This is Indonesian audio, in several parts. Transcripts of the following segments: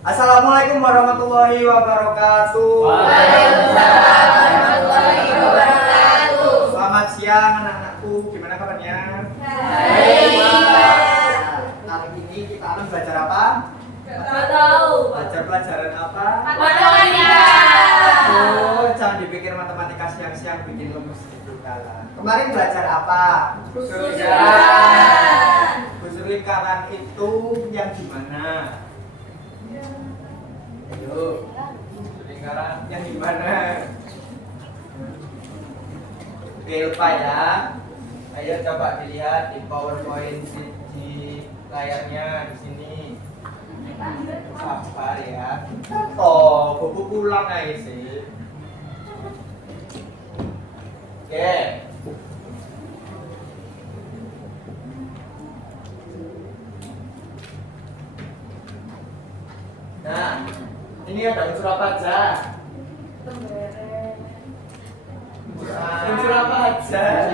Assalamualaikum warahmatullahi wabarakatuh. Waalaikumsalam warahmatullahi wabarakatuh. Selamat siang anak-anakku, gimana kabarnya? Baik. Kali ini kita akan belajar apa? Gak tahu. Belajar pelajaran apa? Matematika. Oh, jangan dipikir matematika siang-siang bikin lemes gitu kalah. Kemarin belajar apa? Busur lingkaran. Busur lingkaran itu yang gimana? Ayo, busur lingkaran yang gimana? Oke, lupa ya. Ayo coba dilihat di PowerPoint di layarnya di sini. Sabar ya. Oh, buku pulang aja sih. Oke. Nah, ini ada unsur apa aja? Unsur apa aja?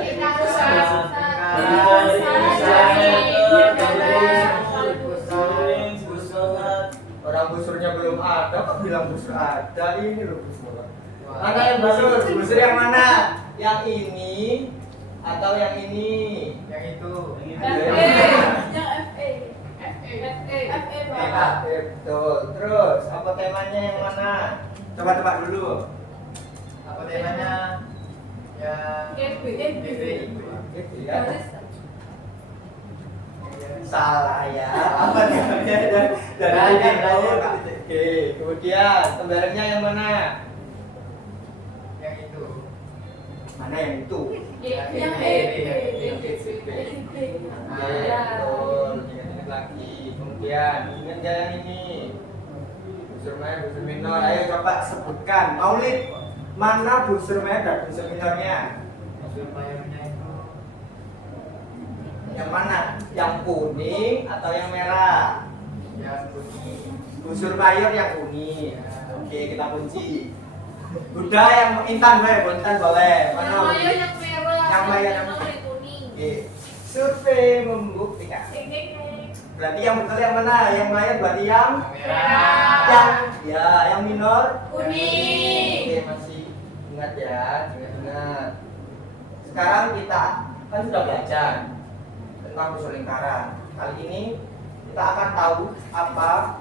Orang busurnya belum ada, kok bilang busur ada? Ini loh busur. Mana yang busur? Busur yang mana? Yang ini atau yang ini? Yang itu. Betul. Terus apa temanya yang mana? Coba tebak dulu. Apa temanya? Yang ya. Salah ya. Apa temanya? Dari ini. Oke. Kemudian pembarennya yang mana? Yang itu. Mana yang itu? Betul. Ingat lagi. Kemudian ingat gak yang ini? Busur mayor, busur minor. Ayo coba sebutkan. Maulid, mana busur mayor dan busur minornya? Busur mayornya itu yang mana? Yang kuning atau yang merah? Yang kuning. Busur mayor yang kuning. Oke, kita kunci. Udah yang intan boleh. Mana? Yang mayor yang merah. Yang mayor yang kuning. Oke. Survei membuktikan. Berarti yang betul yang mana? Yang mayor berarti yang Merah. yang minor Kuning. Oke, masih ingat ya, ingat. Sekarang kita kan sudah belajar tentang busur lingkaran. Kali ini kita akan tahu apa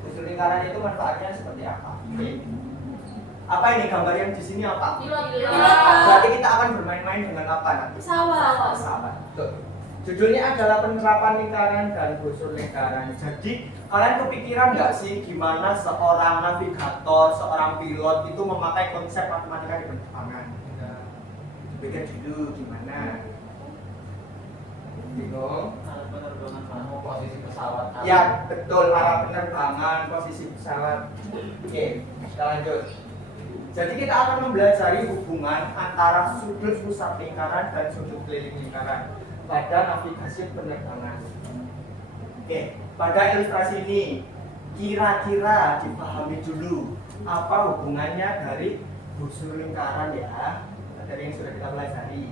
busur lingkaran itu manfaatnya seperti apa. Oke. Apa ini gambar yang di sini apa? Pilot. Berarti kita akan bermain-main dengan apa nanti? Pesawat. Tuh. Judulnya adalah penerapan lingkaran dan busur lingkaran. Jadi kalian kepikiran nggak sih gimana seorang navigator, seorang pilot itu memakai konsep matematika di penerbangan? Pikir dulu gimana? Bingung? Posisi pesawat. Ya betul, arah penerbangan, posisi pesawat. Oke, kita lanjut. Jadi kita akan mempelajari hubungan antara sudut pusat lingkaran dan sudut keliling lingkaran pada navigasi penerbangan. Oke, pada ilustrasi ini kira-kira dipahami dulu apa hubungannya dari busur lingkaran ya, dari yang sudah kita pelajari.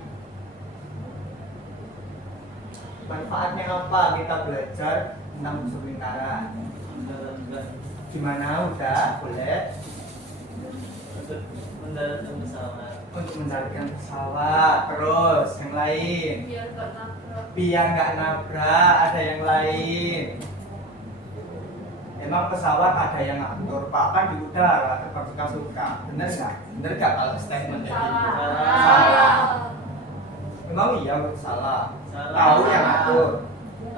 Manfaatnya apa kita belajar tentang busur lingkaran? Gimana? Udah? Boleh? Mendaratkan pesawat. Untuk mendaratkan pesawat. Terus yang lain? Biar nggak nabrak. Ada yang lain? Emang pesawat ada yang ngatur, Pak, kan di udara terbang suka-suka. Bener nggak? Bener nggak kalau statement kayak gitu? Salah. Emang iya salah. Tahu yang ngatur.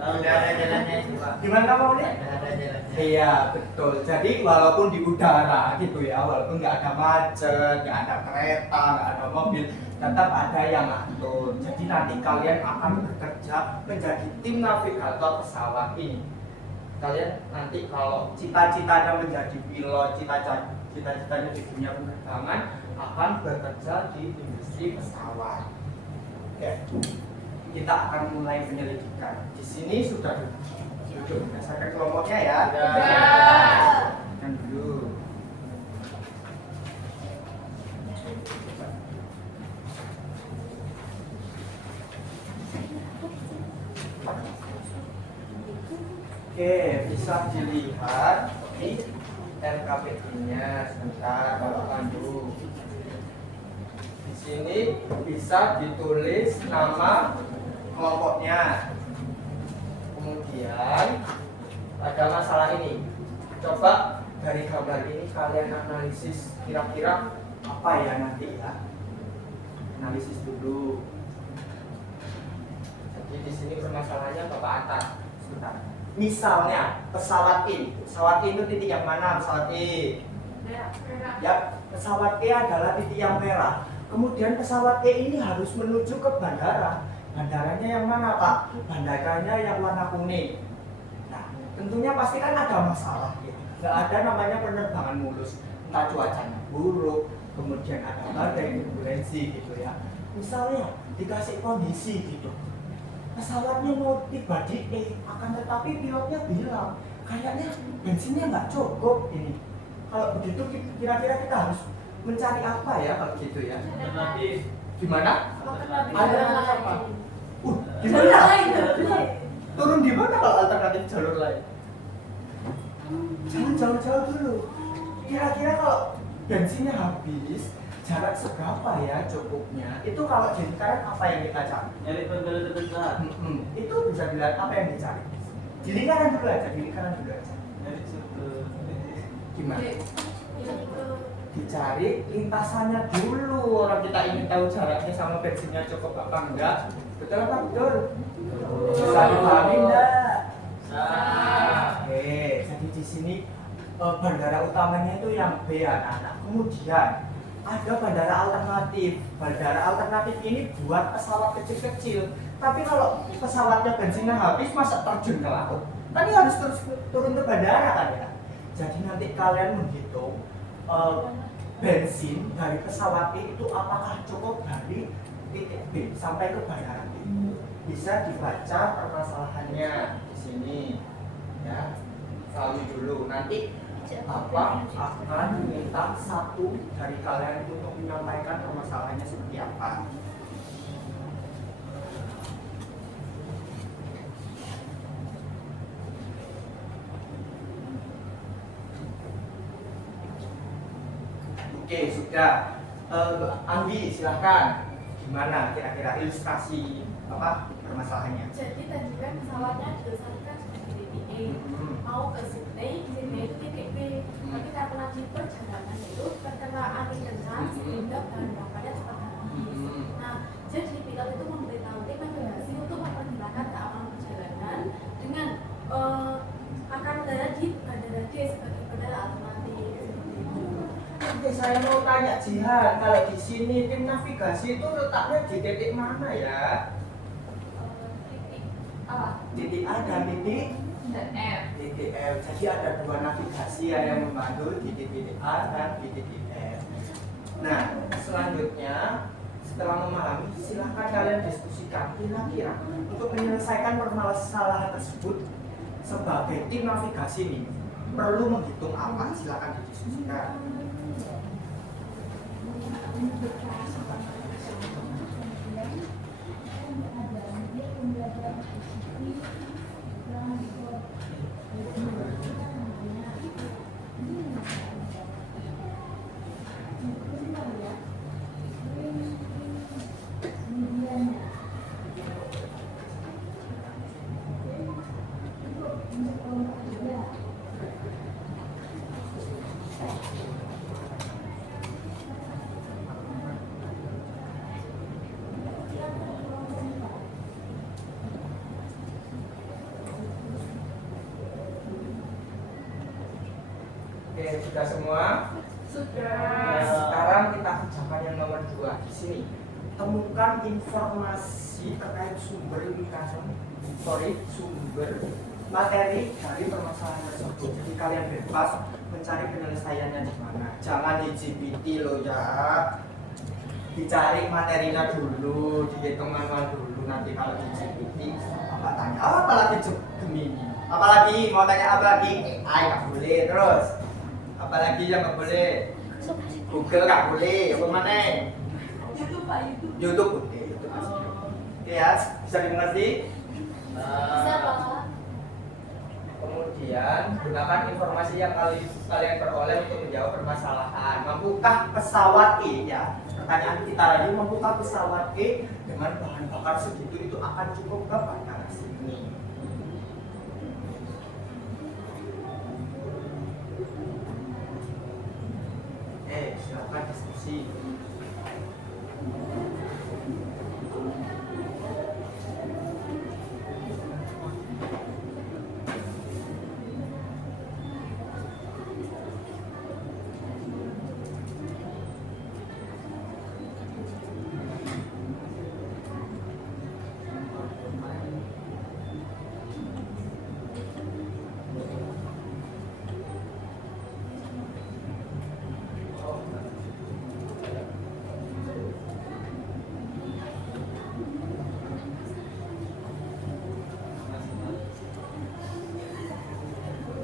Udah ada jalannya itu, Pak. Gimana kamu nih? Udah ada jalannya. Iya betul. Jadi walaupun di udara gitu ya, walaupun nggak ada macet, nggak ada kereta, nggak ada mobil, tetap ada yang ngatur. Jadi nanti kalian akan bekerja menjadi tim navigator pesawat ini. Kalian nanti kalau cita-citanya menjadi pilot, cita-citanya di dunia penerbangan akan bekerja di industri pesawat. Oke. Kita akan mulai penyelidikan. Di sini sudah duduk berdasarkan kelompoknya ya. Kan dulu. Oke, Oke, bisa dilihat di RKPI-nya. Sebentar, kalau pandu. Di sini bisa ditulis nama kelompoknya. Kemudian pada masalah ini, coba dari gambar ini kalian analisis kira-kira apa ya nanti ya. Analisis dulu. Jadi di sini permasalahannya Bapak Atta. Sebentar. Misalnya pesawat E itu titik yang mana? Pesawat E. Merah. Ya, pesawat E adalah titik yang merah. Kemudian pesawat E ini harus menuju ke bandara. Bandaranya yang mana, Pak? Bandaranya yang warna kuning. Nah, tentunya pasti kan ada masalah ya. Nggak ada namanya penerbangan mulus. Entah cuacanya buruk, kemudian ada badai, turbulensi gitu ya. Misalnya dikasih kondisi gitu. Pesawatnya mau tiba di E, akan tetapi pilotnya bilang kayaknya bensinnya nggak cukup ini. Kalau begitu kira-kira kita harus mencari apa ya kalau gitu ya? Alternatif. Gimana? Alternatif Alternatif jalan apa? lain. Gimana? Jalan lain. Turun di mana kalau alternatif jalur lain? Jangan jauh-jauh dulu. Kira-kira kalau bensinnya habis, jarak seberapa ya cukupnya? Itu kalau jadi karet apa yang kita cari? Nyari pembela terbesar. Itu bisa dilihat apa yang dicari. Di lingkaran dulu aja, di lingkaran dulu aja. Nyari situ. Gimana? Itu. Dicari lintasannya dulu. Orang kita ingin tahu jaraknya sama bensinnya cukup apa enggak. Betul apa betul? Bisa dipahami enggak? Oke, jadi di sini bandara utamanya itu yang B anak-anak. Kemudian ada bandara alternatif. Bandara alternatif ini buat pesawat kecil-kecil. Tapi kalau pesawatnya bensinnya habis, masa terjun ke laut? Tadi harus terus turun ke bandara kan ya? Jadi nanti kalian menghitung bensin dari pesawat itu apakah cukup dari titik B sampai ke bandara B. Bisa dibaca permasalahannya di sini ya. Selalu dulu nanti Bapak akan minta satu dari kalian itu untuk menyampaikan permasalahannya seperti apa. Oke, sudah. Andi, silahkan. Gimana kira-kira ilustrasi apa permasalahannya? Jadi tadi kan pesawatnya didasarkan sebagai titik E. Mau ke Sydney itu titik B. Tapi karena di perjalanan itu terkena angin kencang sehingga bahan bakarnya cepat habis. Nah, jadi pilot itu memberitahu tim navigasi untuk memperkirakan keamanan perjalanan dengan akan mendarat di bandara D sebagai bandara alternatif. Seperti itu. Oke, saya mau tanya Jihan, kalau di sini tim navigasi itu letaknya di titik mana ya? Titik apa? Titik A dan titik Dan F. titik F. Jadi ada dua navigasi ya yang membantu di titik A dan di titik F. Nah, selanjutnya setelah memahami, silahkan kalian diskusikan kira-kira untuk menyelesaikan permasalahan tersebut sebagai tim navigasi ini perlu menghitung apa? Silahkan didiskusikan. Oke, sudah semua? Nah, sekarang kita kerjakan yang nomor 2 di sini. Temukan informasi terkait sumber materi dari permasalahan tersebut. Jadi kalian bebas mencari penyelesaiannya di mana. Jangan di GPT loh ya. Dicari materinya dulu, dihitung manual dulu. Nanti kalau di GPT apa tanya apa lagi Gemini. Apalagi mau tanya apa lagi? AI nggak boleh terus. Apalagi yang nggak boleh? Google nggak boleh. Apa mana? YouTube Pak, YouTube. YouTube boleh. YouTube masih. Oke ya, bisa dimengerti? Bisa Pak. dan gunakan informasi yang kalian peroleh untuk menjawab permasalahan. Mampukah pesawat E, ya? Pertanyaan kita lagi, mampukah pesawat E dengan bahan bakar segitu itu akan cukup ke bandara sini? Silakan diskusi.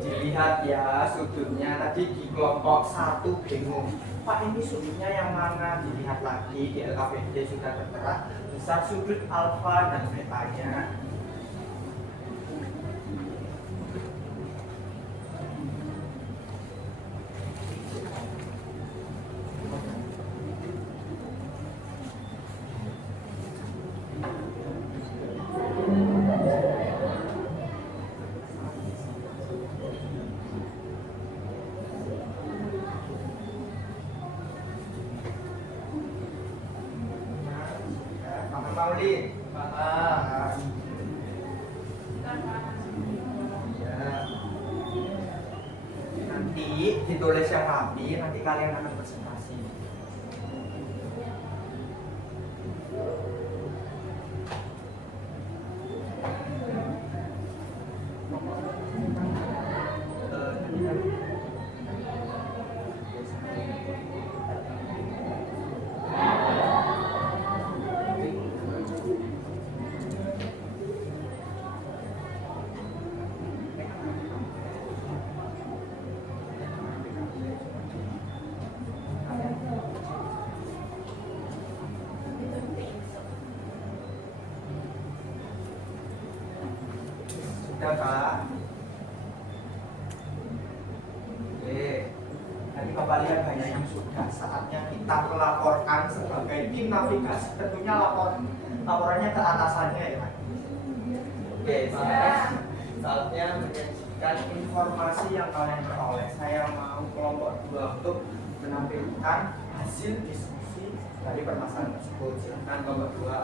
Dilihat ya sudutnya, tadi di kelompok 1 bingung, Pak ini sudutnya yang mana? Dilihat lagi di LKPD sudah tertera besar sudut alfa dan betanya. Maulid, paham. Ya. Nanti ditulis yang rapi, nanti kalian akan presentasi. Sudah Pak? Oke, tadi Bapak lihat banyak yang sudah. Saatnya kita melaporkan sebagai tim navigasi. Tentunya laporannya ke atasannya ya Pak. Oke, saatnya menyajikan informasi yang kalian peroleh. Saya mau kelompok 2 untuk menampilkan hasil diskusi dari permasalahan tersebut. Silakan kelompok 2.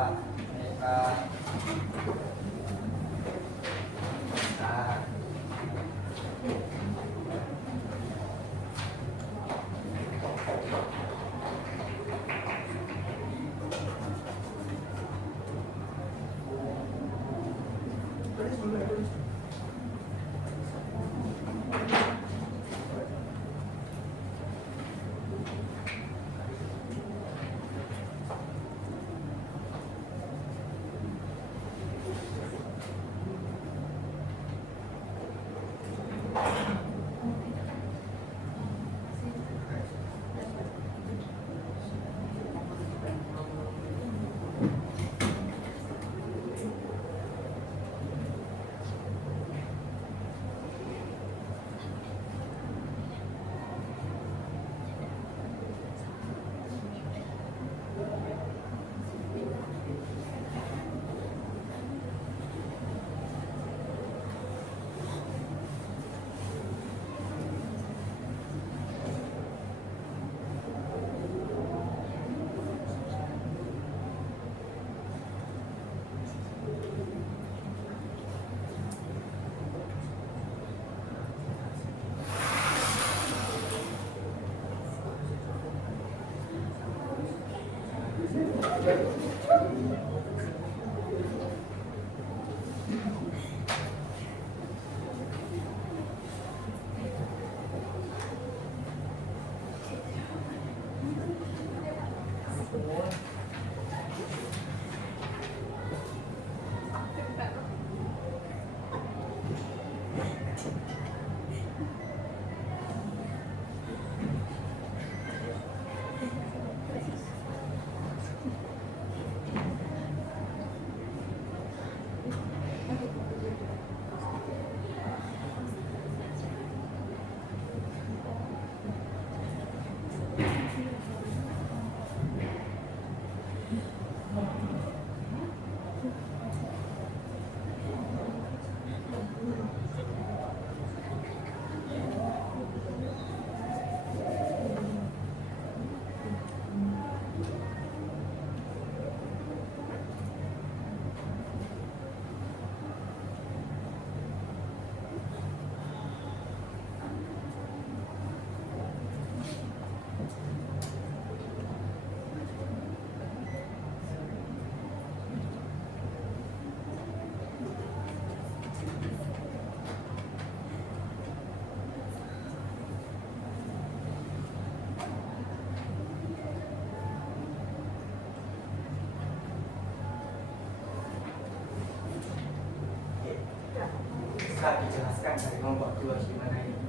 bisa dijelaskan dari kelompok 2 gimana ini?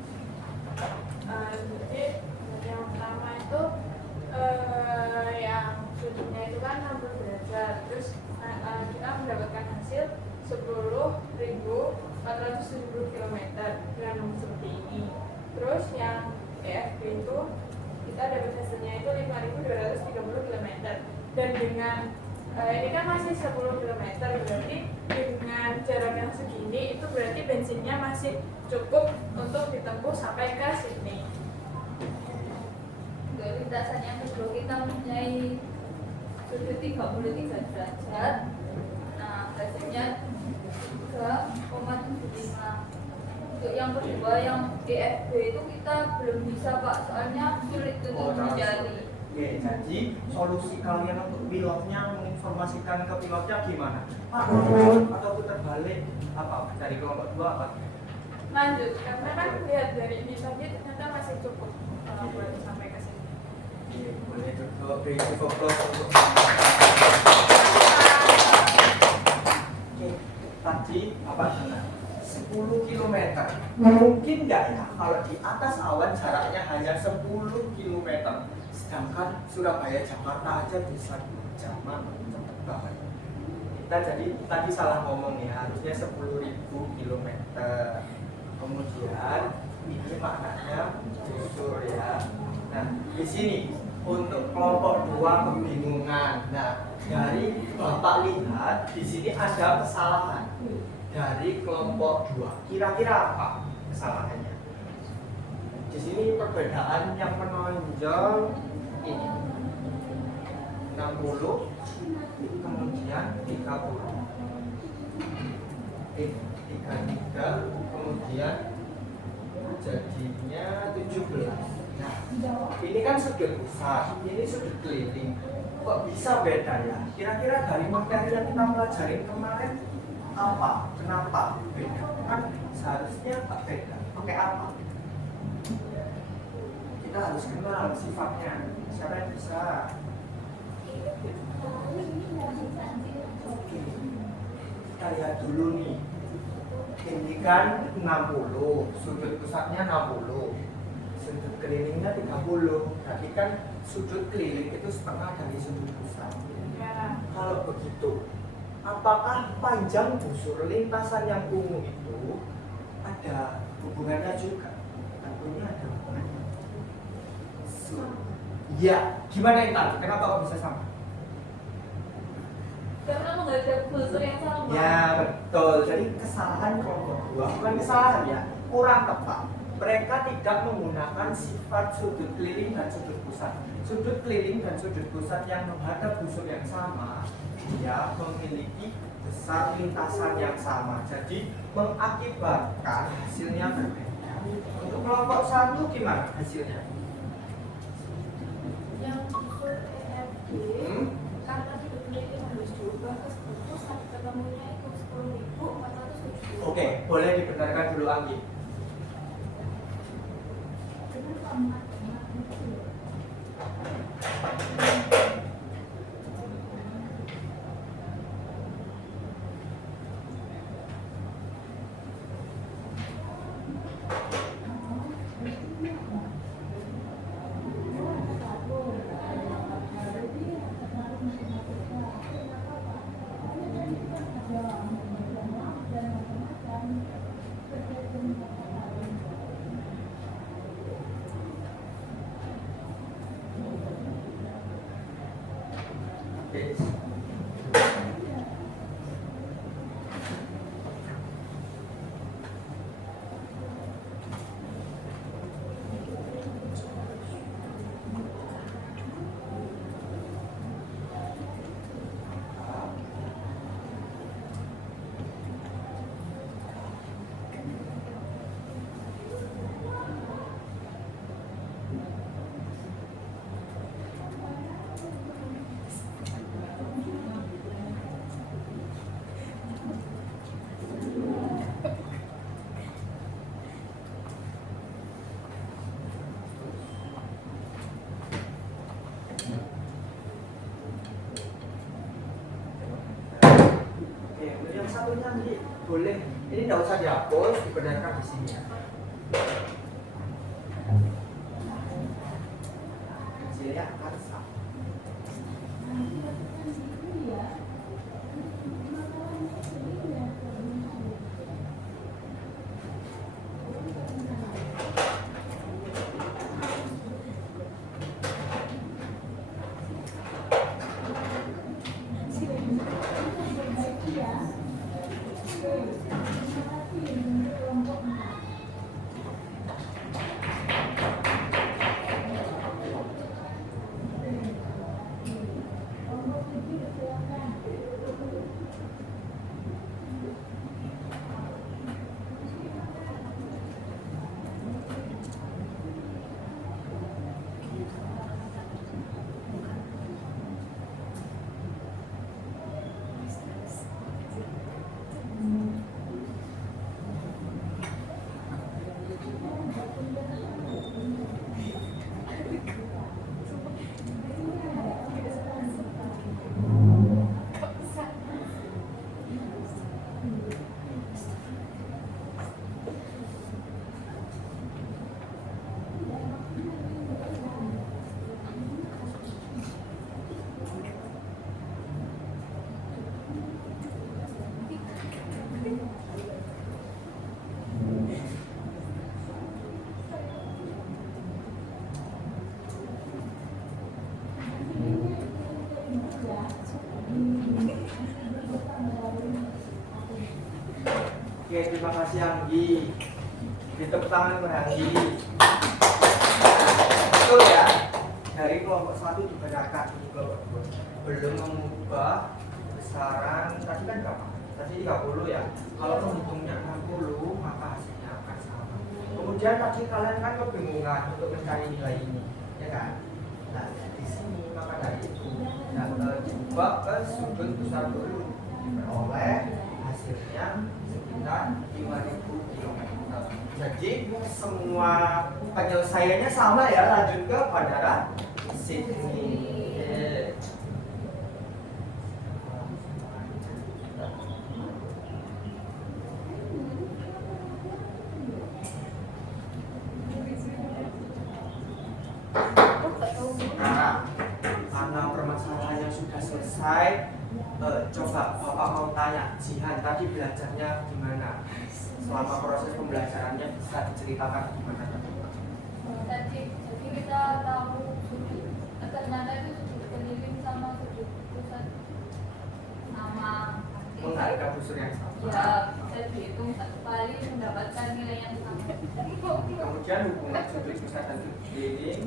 Jadi yang pertama itu yang sudutnya itu kan 60 derajat, terus kita mendapatkan hasil 10.470 km dengan nomor seperti ini. Terus yang EFB itu kita dapat hasilnya itu 5.230 km, dan dengan ini kan masih 10 km, berarti dengan jarak yang segini itu berarti bensinnya masih cukup untuk ditempuh sampai ke sini. Untuk lintasan yang kedua kita mempunyai sudut 33 derajat. Nah, hasilnya 3,75. Untuk yang kedua yang EFB itu kita belum bisa Pak, soalnya sulit untuk mencari. Oke, jadi solusi kalian untuk pilotnya menginformasikan ke pilotnya gimana? Pak, atau putar balik apa dari kelompok 2 apa? Lanjut, karena kan lihat dari ini tadi ternyata masih cukup buat sampai ke sini. Iya, boleh cukup beri fokus untuk tadi apa sana 10 km mungkin nggak ya kalau di atas awan jaraknya hanya 10 km, sedangkan Surabaya Jakarta aja bisa 2 jam, cepet banget. Kita jadi tadi salah ngomong ya, harusnya 10.000 km. Kemudian ini maknanya justru ya. Nah di sini untuk kelompok 2 kebingungan. Nah dari Bapak lihat di sini ada kesalahan dari kelompok 2. Kira-kira apa kesalahannya? Di sini perbedaan yang menonjol ini 60 kemudian 30. 33 kemudian jadinya 17. Nah, ini kan sudut pusat, ini sudut keliling. Kok bisa beda ya? Kira-kira dari materi yang kita pelajari kemarin apa? Kenapa beda? Kan seharusnya tak beda. Pakai apa? Kita harus kenal sifatnya. Siapa yang bisa? Kita lihat dulu nih. Ini kan 60, sudut pusatnya 60, sudut kelilingnya 30. Berarti kan sudut keliling itu setengah dari sudut pusat. Ya. Kalau begitu, apakah panjang busur lintasan yang ungu itu ada hubungannya juga? Tentunya ada hubungannya. Ya, gimana Intan? Kenapa kok bisa sama? Karena nggak ada busur yang sama. Ya betul. Jadi kesalahan kelompok 2 bukan kesalahan ya, kurang tepat. Mereka tidak menggunakan sifat sudut keliling dan sudut pusat. Sudut keliling dan sudut pusat yang menghadap busur yang sama, dia memiliki besar lintasan yang sama. Jadi mengakibatkan hasilnya berbeda. Untuk kelompok 1 gimana hasilnya? Yang busur EFG karena sudutnya itu harus diubah ke sudut pusat, ketemunya itu 10.470. Oke, boleh dibenarkan dulu Anggi. Oke, yang satunya nih boleh Ini nggak usah dihapus, dibenarkan di sini ya. Hasilnya akan sama. Oke, terima kasih Anggi. Ditepuk tangan untuk Anggi. Betul ya. Dari kelompok 1 dibenarkan di kelompok 2. Belum mengubah besaran tadi kan berapa? Tadi 30 ya. Kalau menghitungnya 60 maka hasilnya akan sama. Kemudian tadi kalian kan kebingungan untuk mencari nilai ini, ya kan? Nah, di sini maka dari itu coba ke sudut besar dulu, beroleh hasilnya sekitar 5.000 km. Jadi semua penyelesaiannya sama ya, lanjut ke bandara Sydney. Nah, karena permasalahannya sudah selesai, coba Bapak mau tanya, Jihan tadi belajarnya gimana? Selama proses pembelajarannya bisa diceritakan gimana? Tadi jadi kita tahu sudut ternyata itu sudut keliling sama sudut pusat sama Menghadapkan busur yang sama. ya bisa dihitung satu kali mendapatkan nilai yang sama. Kemudian hubungan sudut pusat dan sudut keliling,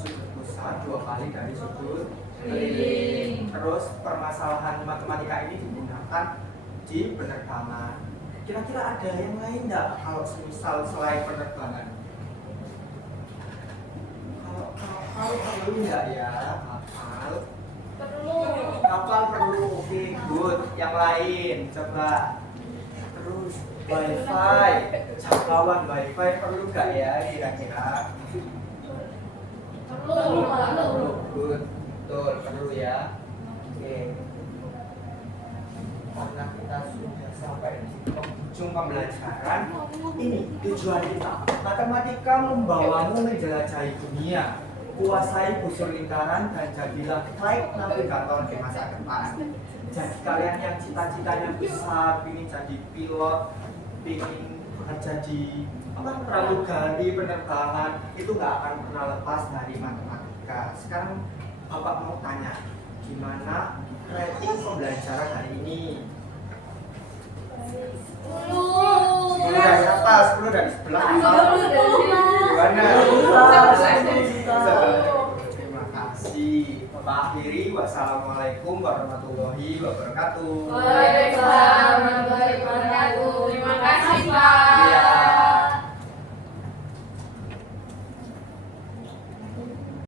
sudut pusat 2 kali dari sudut keliling. Terus permasalahan matematika ini digunakan di penerbangan. Kira-kira ada yang lain nggak kalau semisal selain penerbangan? Kalau perlu nggak ya kapal? Perlu. Kapal perlu, oke, good. Yang lain coba. Terus wifi, jangkauan wifi perlu nggak ya kira-kira? Perlu. Good, betul perlu ya. Oke. Karena kita sudah sampai di ujung pembelajaran, ini tujuan kita. Matematika membawamu menjelajahi dunia, kuasai busur lingkaran dan jadilah flight navigator di masa depan. Jadi kalian yang cita-citanya besar, ingin jadi pilot, ingin bekerja di pramugari penerbangan, itu nggak akan pernah lepas dari matematika. Sekarang Bapak mau tanya, gimana rating pembelajaran hari ini? 10 dari atas, 10 dari sebelah. Gimana? Terima kasih. Bapak akhiri, wassalamualaikum warahmatullahi wabarakatuh. Waalaikumsalam.